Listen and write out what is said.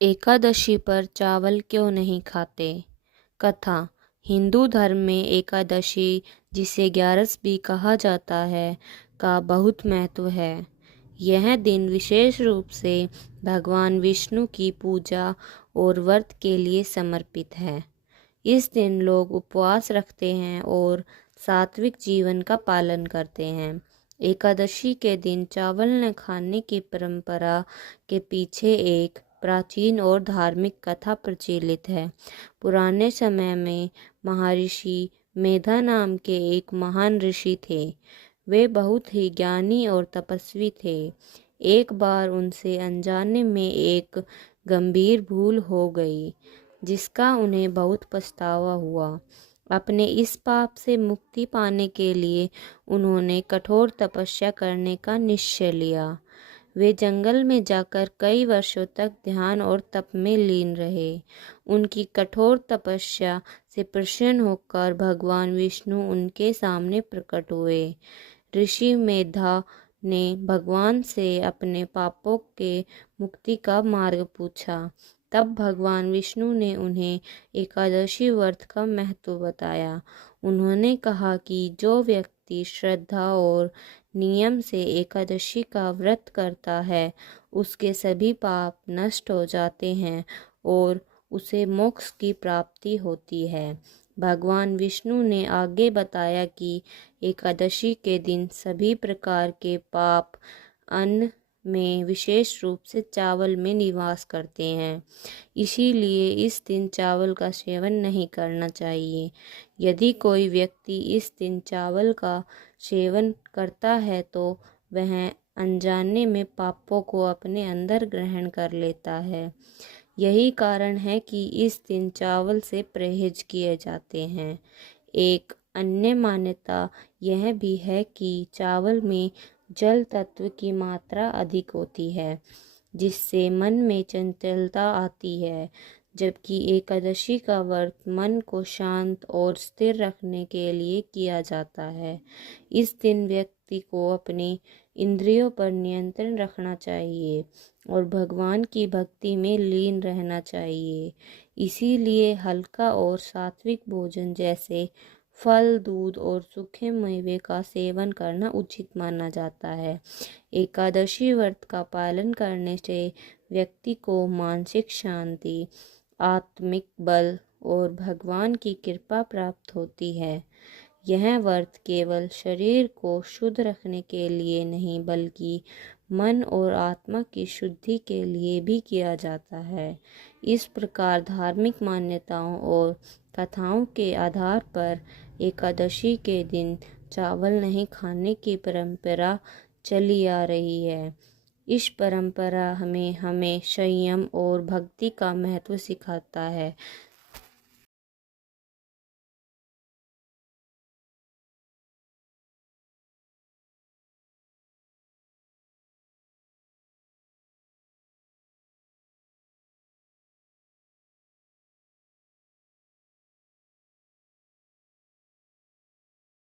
एकादशी पर चावल क्यों नहीं खाते? कथा। हिंदू धर्म में एकादशी, जिसे ग्यारस भी कहा जाता है, का बहुत महत्व है। यह दिन विशेष रूप से भगवान विष्णु की पूजा और व्रत के लिए समर्पित है। इस दिन लोग उपवास रखते हैं और सात्विक जीवन का पालन करते हैं। एकादशी के दिन चावल न खाने की परंपरा के पीछे एक प्राचीन और धार्मिक कथा प्रचलित है। पुराने समय में महर्षि मेधा नाम के एक महान ऋषि थे। वे बहुत ही ज्ञानी और तपस्वी थे। एक बार उनसे अनजाने में एक गंभीर भूल हो गई, जिसका उन्हें बहुत पछतावा हुआ। अपने इस पाप से मुक्ति पाने के लिए उन्होंने कठोर तपस्या करने का निश्चय लिया। वे जंगल में जाकर कई वर्षों तक ध्यान और तप में लीन रहे। उनकी कठोर तपस्या से प्रसन्न होकर भगवान विष्णु उनके सामने प्रकट हुए। ऋषि मेधा ने भगवान से अपने पापों के मुक्ति का मार्ग पूछा। तब भगवान विष्णु ने उन्हें एकादशी व्रत का महत्व बताया। उन्होंने कहा कि जो व्यक्ति श्रद्धा और नियम से एकादशी का व्रत करता है, उसके सभी पाप नष्ट हो जाते हैं और उसे मोक्ष की प्राप्ति होती है। भगवान विष्णु ने आगे बताया कि एकादशी के दिन सभी प्रकार के पाप अन्न में, विशेष रूप से चावल में निवास करते हैं। इसीलिए इस दिन चावल का सेवन नहीं करना चाहिए। यदि कोई व्यक्ति इस दिन चावल का सेवन करता है तो वह अनजाने में पापों को अपने अंदर ग्रहण कर लेता है। यही कारण है कि इस दिन चावल से परहेज किए जाते हैं। एक अन्य मान्यता यह भी है कि चावल में जल तत्व की मात्रा अधिक होती है, जिससे मन में चंचलता आती है। जबकि एकादशी का व्रत मन को शांत और स्थिर रखने के लिए किया जाता है। इस दिन व्यक्ति को अपनी इंद्रियों पर नियंत्रण रखना चाहिए और भगवान की भक्ति में लीन रहना चाहिए। इसीलिए हल्का और सात्विक भोजन जैसे फल, दूध और सूखे मेवे का सेवन करना उचित माना जाता है। एकादशी व्रत का पालन करने से व्यक्ति को मानसिक शांति, आत्मिक बल और भगवान की कृपा प्राप्त होती है। यह व्रत केवल शरीर को शुद्ध रखने के लिए नहीं, बल्कि मन और आत्मा की शुद्धि के लिए भी किया जाता है। इस प्रकार धार्मिक मान्यताओं और कथाओं के आधार पर एकादशी के दिन चावल नहीं खाने की परंपरा चली आ रही है। इस परंपरा हमें संयम और भक्ति का महत्व सिखाता है।